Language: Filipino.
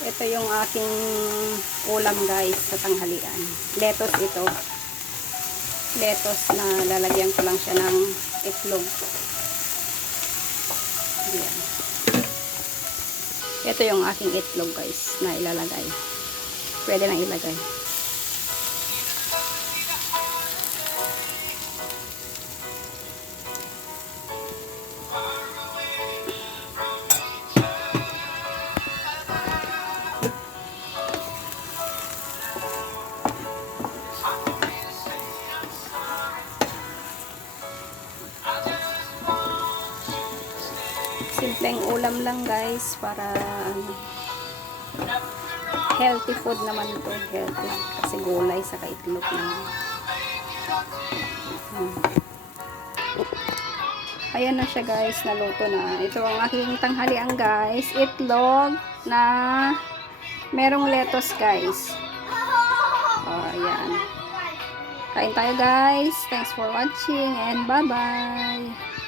Ito yung aking ulam guys sa tanghalian. Lettuce ito. Lettuce na lalagyan ko lang siya ng itlog. Ayan. Ito yung aking itlog guys na ilalagay. Pwede nang ilagay. Simpleng ulam lang guys para healthy food naman ito, healthy kasi gulay sa itlog naman. Ayan na siya guys, naluto na. Ito ang aking tanghalian guys, itlog na merong lettuce guys. Ayan, kain tayo guys. Thanks for watching and bye bye.